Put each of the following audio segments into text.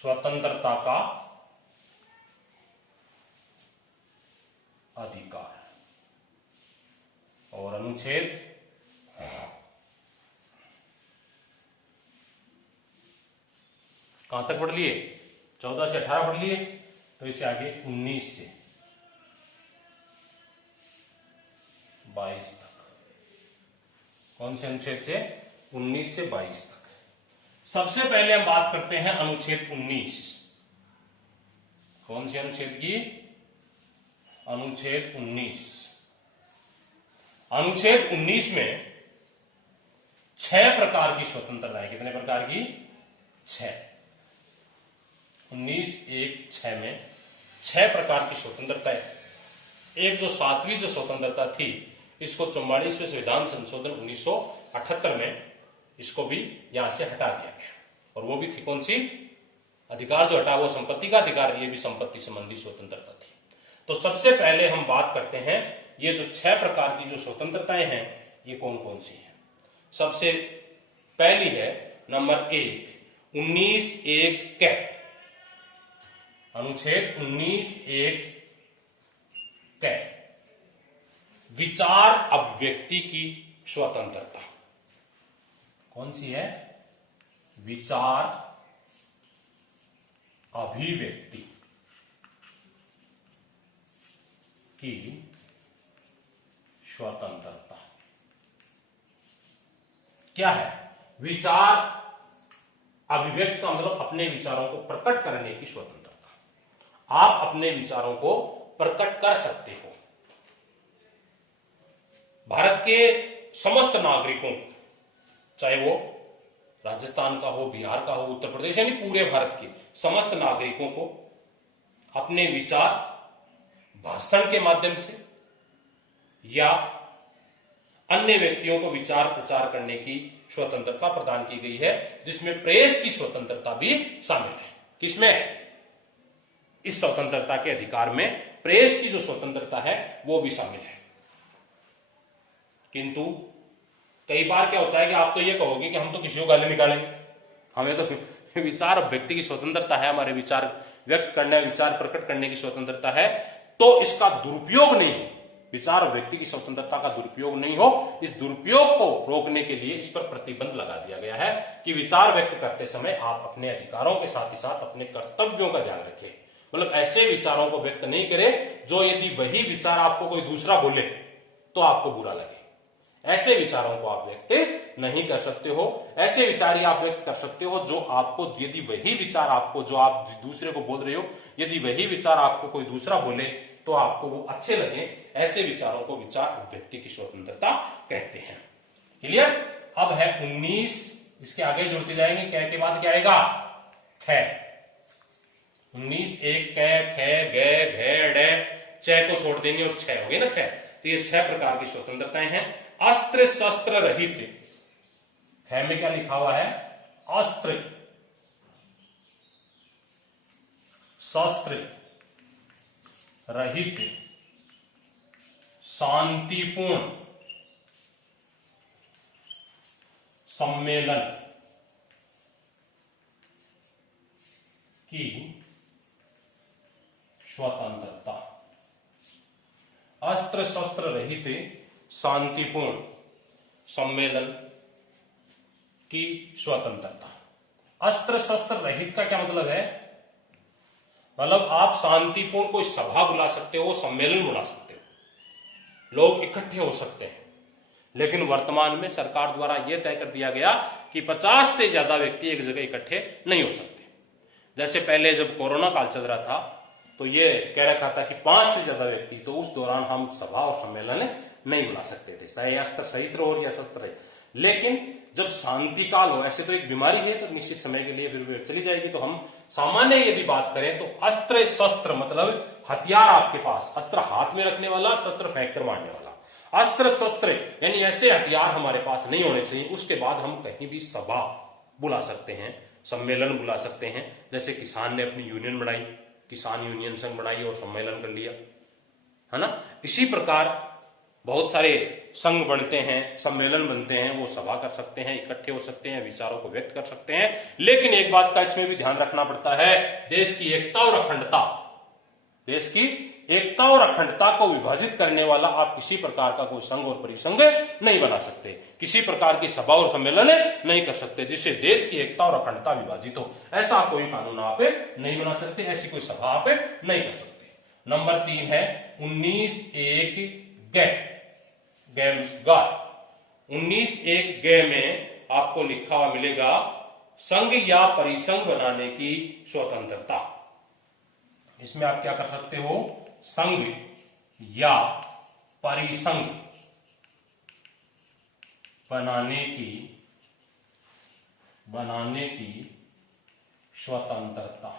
स्वतंत्रता का अधिकार। और अनुच्छेद कहां तक पढ़ लिए? 14 से 18 पढ़ लिए। तो इसे आगे 19 से 22 तक। कौन से अनुच्छेद से? 19 से 22 तक। सबसे पहले हम बात करते हैं अनुच्छेद 19। कौन से अनुच्छेद की? अनुच्छेद 19। अनुच्छेद 19 में 6 प्रकार की स्वतंत्रता है। कितने प्रकार की? 6। 19(1)(6 में 6 प्रकार की स्वतंत्रता है। एक जो 7वीं जो स्वतंत्रता थी, इसको 44वें संविधान संशोधन 1978 में इसको भी यहां से हटा दिया गया। और वो भी थी कौन सी? अधिकार जो हटा वो संपत्ति का अधिकार, ये भी संपत्ति संबंधी स्वतंत्रता थी। तो सबसे पहले हम बात करते हैं ये जो 6 प्रकार की जो स्वतंत्रताएं हैं ये कौन कौन सी हैं। सबसे पहली है नंबर 1, 19(1) कैट। अनुच्छेद 19(1) कैट, विचार अभिव्यक्ति की स्वतंत्रता। कौन सी है? विचार अभिव्यक्ति की स्वतंत्रता। क्या है? विचार अभिव्यक्त का मतलब अपने विचारों को प्रकट करने की स्वतंत्रता। आप अपने विचारों को प्रकट कर सकते हो। भारत के समस्त नागरिकों, चाहे वो राजस्थान का हो, बिहार का हो, उत्तर प्रदेश, यानी पूरे भारत के समस्त नागरिकों को अपने विचार भाषण के माध्यम से या अन्य व्यक्तियों को विचार प्रचार करने की स्वतंत्रता प्रदान की गई है, जिसमें प्रेस की स्वतंत्रता भी शामिल है। किसमें? इस स्वतंत्रता के अधिकार में प्रेस की जो स्वतंत्रता है वो भी शामिल है। किंतु कई बार क्या होता है कि आप तो ये कहोगे कि हम तो किसी को गाली निकालेंगे, हमें तो विचार अभिव्यक्ति की स्वतंत्रता है, हमारे विचार व्यक्त करने, विचार प्रकट करने की स्वतंत्रता है, तो इसका दुरुपयोग नहीं हो, विचार अभिव्यक्ति की स्वतंत्रता का दुरुपयोग नहीं हो। इस दुरुपयोग को रोकने के लिए इस पर प्रतिबंध लगा दिया गया है कि विचार व्यक्त करते समय आप अपने अधिकारों के साथ ही साथ अपने कर्तव्यों का ध्यान रखें। मतलब ऐसे विचारों को व्यक्त नहीं करें जो यदि वही विचार आपको कोई दूसरा बोले तो आपको बुरा लगे। ऐसे विचारों को आप व्यक्त नहीं कर सकते हो। ऐसे विचार ही आप व्यक्त कर सकते हो जो आपको, यदि वही विचार आपको, जो आप दूसरे को बोल रहे हो, यदि वही विचार आपको कोई दूसरा बोले तो आपको वो अच्छे लगे। ऐसे विचारों को विचार अभिव्यक्ति की स्वतंत्रता कहते हैं। क्लियर? अब है 19, इसके आगे जुड़ते जाएंगे। कै के बाद क्या आएगा? ख। 19(1) कै, खे, गे, घे, डे, च को छोड़ देंगे और 6 हो गए ना 6। तो ये 6 प्रकार की स्वतंत्रताएं हैं। अस्त्र शस्त्र रहित। ख में क्या लिखा हुआ है? अस्त्र शस्त्र रहित शांतिपूर्ण सम्मेलन की स्वतंत्रता। अस्त्र शस्त्र रहित शांतिपूर्ण सम्मेलन की स्वतंत्रता। अस्त्र शस्त्र रहित का क्या मतलब है? मतलब आप शांतिपूर्ण कोई सभा बुला सकते हो, सम्मेलन बुला सकते हो, लोग इकट्ठे हो सकते हैं। लेकिन वर्तमान में सरकार द्वारा यह तय कर दिया गया कि 50 से ज्यादा व्यक्ति एक जगह इकट्ठे नहीं हो सकते। जैसे पहले जब कोरोना काल चल रहा था तो ये कह रखा था कि 5 से ज्यादा व्यक्ति, तो उस दौरान हम सभा और सम्मेलन नहीं बुला सकते थे, चाहे अस्त्र शस्त्र हो या शस्त्र है। लेकिन जब शांति काल हो, ऐसे तो एक बीमारी है तो निश्चित समय के लिए फिर चली जाएगी, तो हम सामान्य यदि बात करें तो अस्त्र शस्त्र मतलब हथियार आपके पास, अस्त्र हाथ में रखने वाला, शस्त्र फेंक कर मारने वाला, अस्त्र शस्त्र यानी ऐसे हथियार हमारे पास नहीं होने चाहिए। उसके बाद हम कहीं भी सभा बुला सकते हैं, सम्मेलन बुला सकते हैं। जैसे किसान ने अपनी यूनियन बनाई, किसान यूनियन संघ बनाई और सम्मेलन कर लिया, है ना। इसी प्रकार बहुत सारे संघ बनते हैं, सम्मेलन बनते हैं, वो सभा कर सकते हैं, इकट्ठे हो सकते हैं, विचारों को व्यक्त कर सकते हैं। लेकिन एक बात का इसमें भी ध्यान रखना पड़ता है, देश की एकता और अखंडता, देश की एकता और अखंडता को विभाजित करने वाला आप किसी प्रकार का कोई संघ और परिसंघ नहीं बना सकते, किसी प्रकार की सभा और सम्मेलन नहीं कर सकते जिससे देश की एकता और अखंडता विभाजित हो। ऐसा कोई कानून आप नहीं बना सकते, ऐसी कोई सभा आप नहीं कर सकते। नंबर 3 है 19(1) गै 19(1) गै में आपको लिखा हुआ मिलेगा संघ या परिसंघ बनाने की स्वतंत्रता। इसमें आप क्या कर सकते हो, संघ या परिसंघ बनाने की स्वतंत्रता।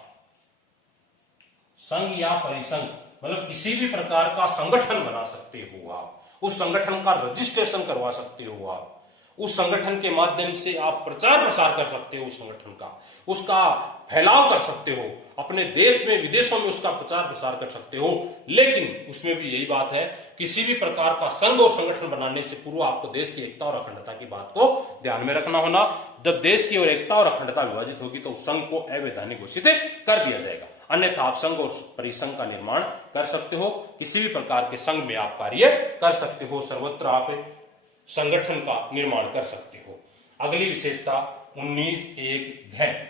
संघ या परिसंघ मतलब किसी भी प्रकार का संगठन बना सकते हो आप, उस संगठन का रजिस्ट्रेशन करवा सकते हो आप, उस संगठन के माध्यम से आप प्रचार प्रसार कर सकते हो, उस संगठन का, उसका फैलाव कर सकते हो, अपने देश में विदेशों में उसका प्रचार प्रसार कर सकते हो। लेकिन उसमें भी यही बात है, किसी भी प्रकार का संघ और संगठन बनाने से पूर्व आपको देश की एकता और अखंडता की बात को ध्यान में रखना होना। जब देश की और एकता और अखंडता विभाजित होगी तो उस संघ को अवैधानिक घोषित कर दिया जाएगा, अन्यथा आप संघ और परिसंघ का निर्माण कर सकते हो, किसी भी प्रकार के संघ में आप कार्य कर सकते हो, सर्वत्र आप संगठन का निर्माण कर सकते हो। अगली विशेषता 19(1) घै।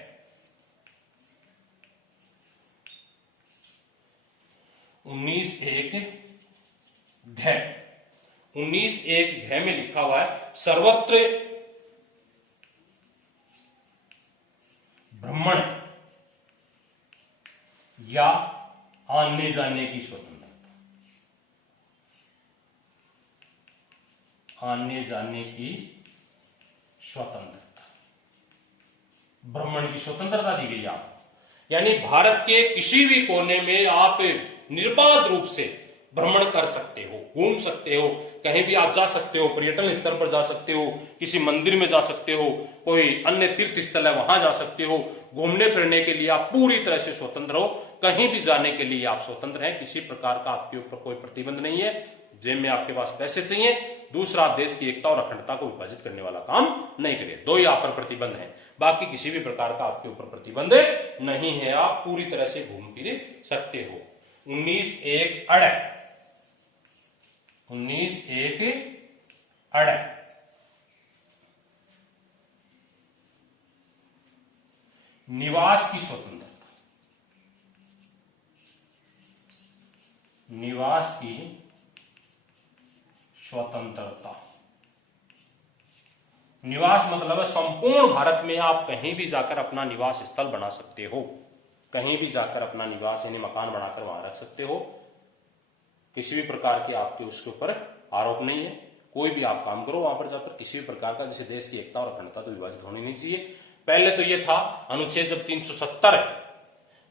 19(1) घै 19(1) घै में लिखा हुआ है सर्वत्र भ्रमण या आने जाने की स्वतंत्रता, आने जाने की स्वतंत्रता, भ्रमण की स्वतंत्रता दी गई आपको, यानी भारत के किसी भी कोने में आप निर्बाध रूप से भ्रमण कर सकते हो, घूम सकते हो, कहीं भी आप जा सकते हो, पर्यटन स्थल पर जा सकते हो, किसी मंदिर में जा सकते हो, कोई अन्य तीर्थ स्थल है वहां जा सकते हो, घूमने फिरने के लिए आप पूरी तरह से स्वतंत्र हो, कहीं भी जाने के लिए आप स्वतंत्र हैं, किसी प्रकार का आपके ऊपर कोई प्रतिबंध नहीं है। जेब में आपके पास पैसे चाहिए, दूसरा देश की एकता और अखंडता को विभाजित करने वाला काम नहीं करे, दो ही आप पर प्रतिबंध है, बाकी किसी भी प्रकार का आपके ऊपर प्रतिबंध नहीं है, आप पूरी तरह से घूम फिर सकते हो। 19(1) अड़ 19(1) अड़ निवास की स्वतंत्रता, निवास की स्वतंत्रता। निवास मतलब है संपूर्ण भारत में आप कहीं भी जाकर अपना निवास स्थल बना सकते हो, कहीं भी जाकर अपना निवास यानी मकान बनाकर वहां रख सकते हो, किसी भी प्रकार के आपके उसके ऊपर आरोप नहीं है, कोई भी आप काम करो वहां पर जाकर, किसी भी प्रकार का जैसे देश की एकता और अखंडता तो विभाजित होनी नहीं चाहिए। पहले तो ये था अनुच्छेद जब 370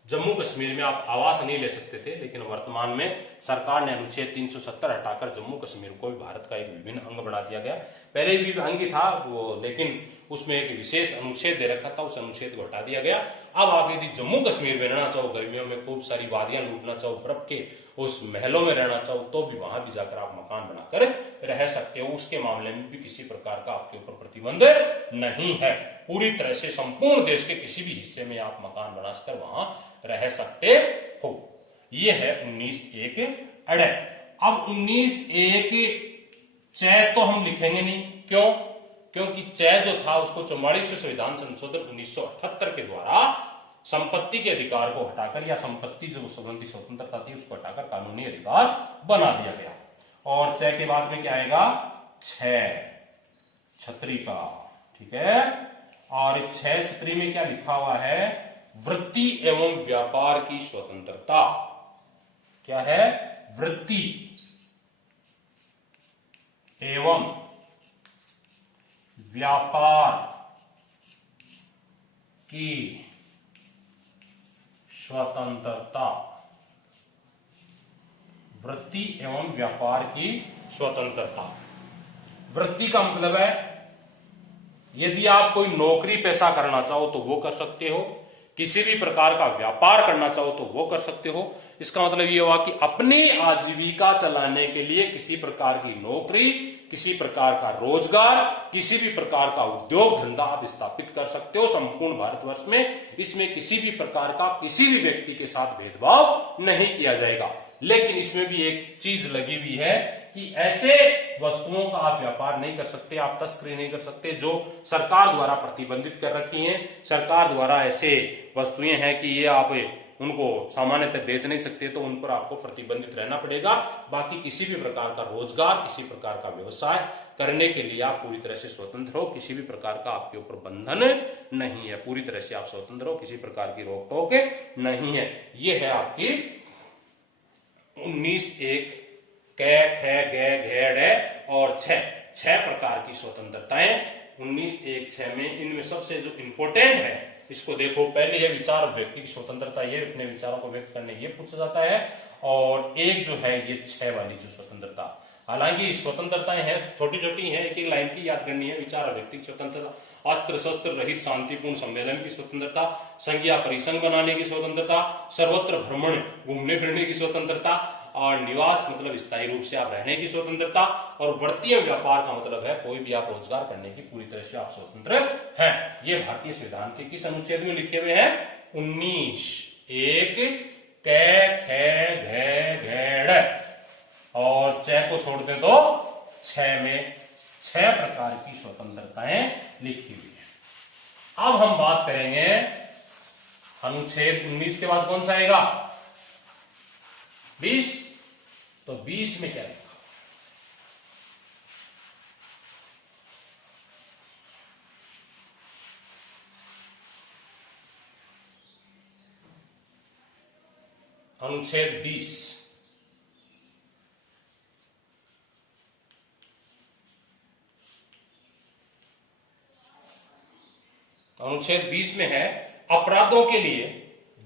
जम्मू कश्मीर में आप आवास नहीं ले सकते थे, लेकिन वर्तमान में सरकार ने अनुच्छेद 370 हटाकर जम्मू कश्मीर को भी भारत का एक विभिन्न अंग बना दिया गया। पहले भी अंग था वो, लेकिन उसमें एक विशेष अनुच्छेद दे रखा था, उस अनुच्छेद को हटा दिया गया। अब आप यदि जम्मू कश्मीर में रहना चाहो, गर्मियों में खूब सारी वादियां लूटना चाहो, बर्फ के उस महलों में रहना चाहो, तो भी वहां भी जाकर आप मकान बनाकर रह सकते हो, उसके मामले में भी किसी प्रकार का आपके ऊपर प्रतिबंध नहीं है, पूरी तरह से संपूर्ण देश के किसी भी हिस्से में आप मकान बनाकर वहां रह सकते हो। ये है 19(1) अड़। अब 19(1) चै तो हम लिखेंगे नहीं, क्यों? क्योंकि चै जो था उसको 44वें संविधान संशोधन 1978 के द्वारा संपत्ति के अधिकार को हटाकर या संपत्ति जो संबंधी स्वतंत्रता थी उसको हटाकर कानूनी अधिकार बना दिया गया। और चै के बाद में क्या आएगा? छतरी का, ठीक है। और 6 छतरी में क्या लिखा हुआ है? वृत्ति एवं व्यापार की स्वतंत्रता। क्या है? वृत्ति एवं व्यापार की स्वतंत्रता। वृत्ति एवं व्यापार की स्वतंत्रता। वृत्ति का मतलब है यदि आप कोई नौकरी पेशा करना चाहो तो वो कर सकते हो, किसी भी प्रकार का व्यापार करना चाहो तो वो कर सकते हो। इसका मतलब ये हुआ कि अपनी आजीविका चलाने के लिए किसी प्रकार की नौकरी, किसी प्रकार का रोजगार, किसी भी प्रकार का उद्योग धंधा आप स्थापित कर सकते हो संपूर्ण भारतवर्ष में। इसमें किसी भी प्रकार का किसी भी व्यक्ति के साथ भेदभाव नहीं किया जाएगा। लेकिन इसमें भी एक चीज लगी हुई है कि ऐसे वस्तुओं का आप व्यापार नहीं कर सकते, आप तस्करी नहीं कर सकते जो सरकार द्वारा प्रतिबंधित कर रखी हैं। सरकार द्वारा ऐसे वस्तुएं हैं कि ये आप उनको सामान्यतः बेच नहीं सकते, तो उन पर आपको प्रतिबंधित रहना पड़ेगा। बाकी किसी भी प्रकार का रोजगार, किसी प्रकार का व्यवसाय करने के लिए आप पूरी तरह से स्वतंत्र हो। किसी भी प्रकार का आपके ऊपर बंधन नहीं है, पूरी तरह से आप स्वतंत्र हो, किसी प्रकार की रोक टोक नहीं है। ये है आपकी 19(1) कै ख गै घेड़ और 6 प्रकार की स्वतंत्रताएं 19(1)(6) में। इनमें सबसे जो इंपोर्टेंट है इसको देखो। पहले है विचार और व्यक्ति की स्वतंत्रता, ये अपने विचारों को व्यक्त करने ये पूछा जाता है। और एक जो है ये 6 वाली जो स्वतंत्रता, हालांकि स्वतंत्रताएं हैं छोटी छोटी हैं, एक एक लाइन की याद करनी है। विचार और व्यक्ति की स्वतंत्रता, अस्त्र शस्त्र रहित शांतिपूर्ण सम्मेलन की स्वतंत्रता, संघ या परिसंघ बनाने की स्वतंत्रता, सर्वत्र भ्रमण घूमने फिरने की स्वतंत्रता, और निवास मतलब स्थायी रूप से आप रहने की स्वतंत्रता, और वर्तीय व्यापार का मतलब है कोई भी आप रोजगार करने की पूरी तरह से आप स्वतंत्र हैं। ये भारतीय संविधान के किस अनुच्छेद में लिखे हुए हैं? 19(1) कै ख घै घेड़ और 6 को छोड़ दे तो 6 में 6 प्रकार की स्वतंत्रताएं लिखी हुई है। अब हम बात करेंगे अनुच्छेद 19 के बाद कौन सा आएगा? 20। तो 20 में क्या लिखा? अनुच्छेद 20 अनुच्छेद 20 में है अपराधों के लिए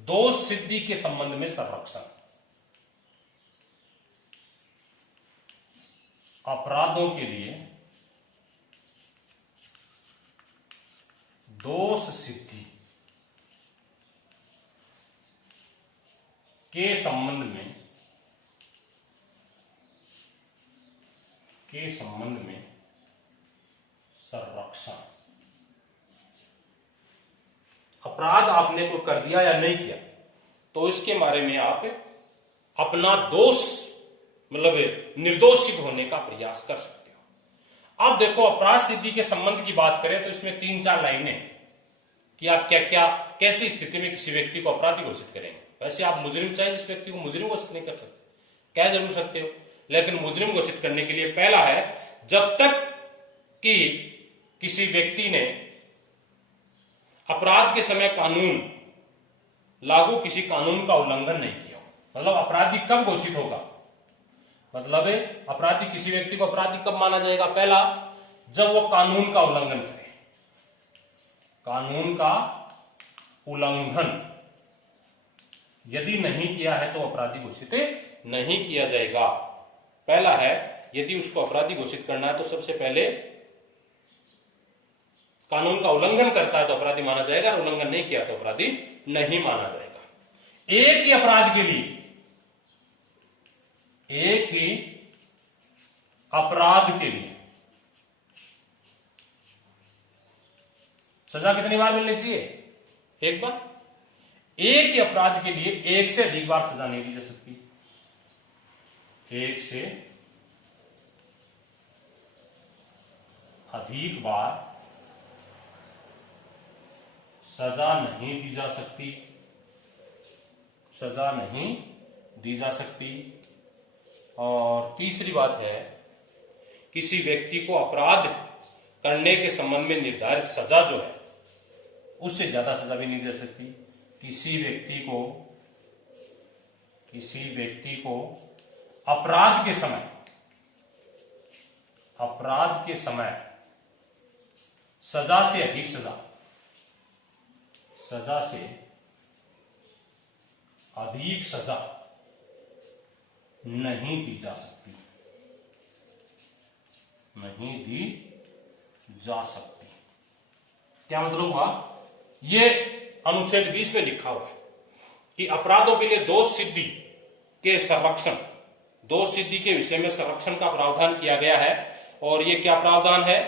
दोष सिद्धि के संबंध में संरक्षण। अपराधों के लिए दोष सिद्धि के संबंध में संरक्षण। अपराध आपने को कर दिया या नहीं किया तो इसके बारे में आप अपना दोष मतलब निर्दोषित होने का प्रयास कर सकते हो। अब देखो अपराध सिद्धि के संबंध की बात करें तो इसमें 3-4 लाइनें कि आप क्या क्या कैसी स्थिति में किसी व्यक्ति को अपराधी घोषित करेंगे। वैसे आप मुजरिम चाहे जिस व्यक्ति को मुजरिम घोषित नहीं कर सकते, कह जरूर सकते हो, लेकिन मुजरिम घोषित करने के लिए पहला है जब तक कि किसी व्यक्ति ने अपराध के समय कानून लागू किसी कानून का उल्लंघन नहीं किया। मतलब अपराधी कब घोषित होगा? मतलब अपराधी किसी व्यक्ति को अपराधी कब माना जाएगा? पहला, जब वो कानून का उल्लंघन करे। कानून का उल्लंघन यदि नहीं किया है तो अपराधी घोषित नहीं किया जाएगा। पहला है यदि उसको अपराधी घोषित करना है तो सबसे पहले कानून का उल्लंघन करता है तो अपराधी माना जाएगा, और उल्लंघन नहीं किया तो अपराधी नहीं माना जाएगा। एक ही अपराध के लिए एक ही अपराध के लिए सजा कितनी बार मिलनी चाहिए? एक बार। एक ही अपराध के लिए एक से अधिक बार सजा नहीं दी जा सकती। एक से अधिक बार सजा नहीं दी जा सकती। सजा नहीं दी जा सकती। और तीसरी बात है किसी व्यक्ति को अपराध करने के संबंध में निर्धारित सजा जो है उससे ज्यादा सजा भी नहीं दे सकती। किसी व्यक्ति को अपराध के समय सजा से अधिक सजा नहीं दी जा सकती। क्या मतलब हुआ? ये अनुच्छेद 20 में लिखा हुआ है कि अपराधों के लिए दोष सिद्धि के संरक्षण, दोष सिद्धि के विषय में संरक्षण का प्रावधान किया गया है। और ये क्या प्रावधान है?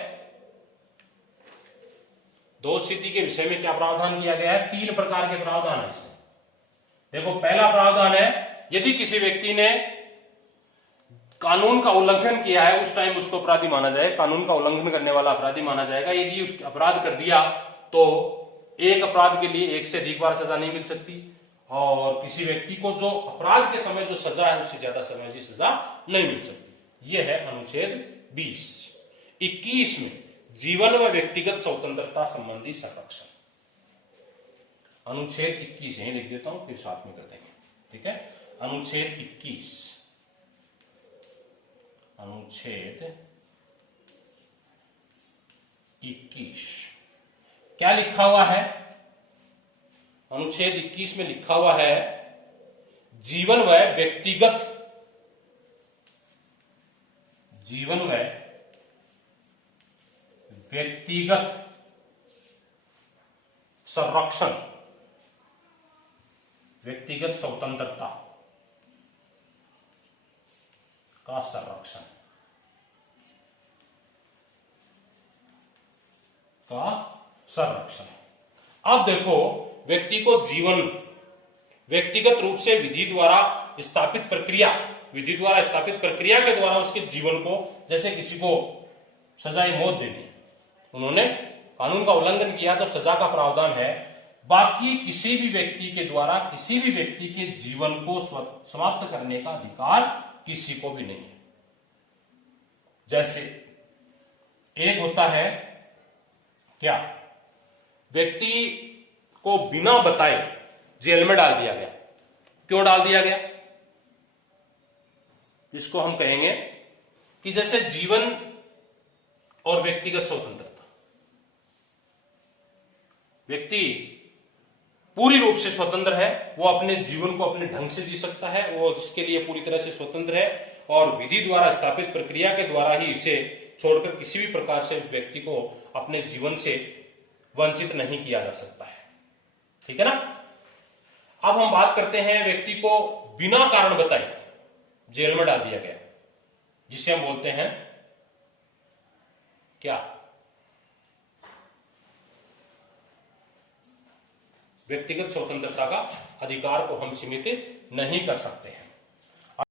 दोष सिद्धि के विषय में क्या प्रावधान किया गया है? 3 प्रकार के प्रावधान है इसमें। देखो, पहला प्रावधान है, यदि किसी व्यक्ति ने कानून का उल्लंघन किया है उस टाइम उसको अपराधी माना जाए, कानून का उल्लंघन करने वाला अपराधी माना जाएगा। यदि उस अपराध कर दिया तो एक अपराध के लिए 1 से अधिक बार सजा नहीं मिल सकती, और किसी व्यक्ति को जो अपराध के समय जो सजा है उससे ज्यादा समय की सजा नहीं मिल सकती। यह है अनुच्छेद 20। 21 में जीवन व व्यक्तिगत स्वतंत्रता संबंधी संरक्षण, अनुच्छेद 21 यही लिख देता हूं, फिर साथ में कर देंगे, ठीक है। अनुच्छेद 21, अनुच्छेद 21 क्या लिखा हुआ है? अनुच्छेद 21 में लिखा हुआ है, जीवन व व्यक्तिगत संरक्षण, व्यक्तिगत स्वतंत्रता का संरक्षण अब देखो, व्यक्ति को जीवन व्यक्तिगत रूप से विधि द्वारा स्थापित प्रक्रिया के द्वारा उसके जीवन को, जैसे किसी को सजाए मौत देनी, उन्होंने कानून का उल्लंघन किया तो सजा का प्रावधान है। बाकी किसी भी व्यक्ति के द्वारा किसी भी व्यक्ति के जीवन को समाप्त करने का अधिकार किसी को भी नहीं है। जैसे एक होता है क्या, व्यक्ति को बिना बताए जेल में डाल दिया गया। क्यों डाल दिया गया? इसको हम कहेंगे कि जैसे जीवन और व्यक्तिगत स्वतंत्रता, व्यक्ति पूरी रूप से स्वतंत्र है, वो अपने जीवन को अपने ढंग से जी सकता है, वो इसके लिए पूरी तरह से स्वतंत्र है, और विधि द्वारा स्थापित प्रक्रिया के द्वारा ही इसे छोड़कर किसी भी प्रकार से उस व्यक्ति को अपने जीवन से वंचित नहीं किया जा सकता है, ठीक है ना। अब हम बात करते हैं, व्यक्ति को बिना कारण बताए जेल में डाल दिया गया, जिसे हम बोलते हैं क्या, व्यक्तिगत स्वतंत्रता का अधिकार को हम सीमित नहीं कर सकते हैं।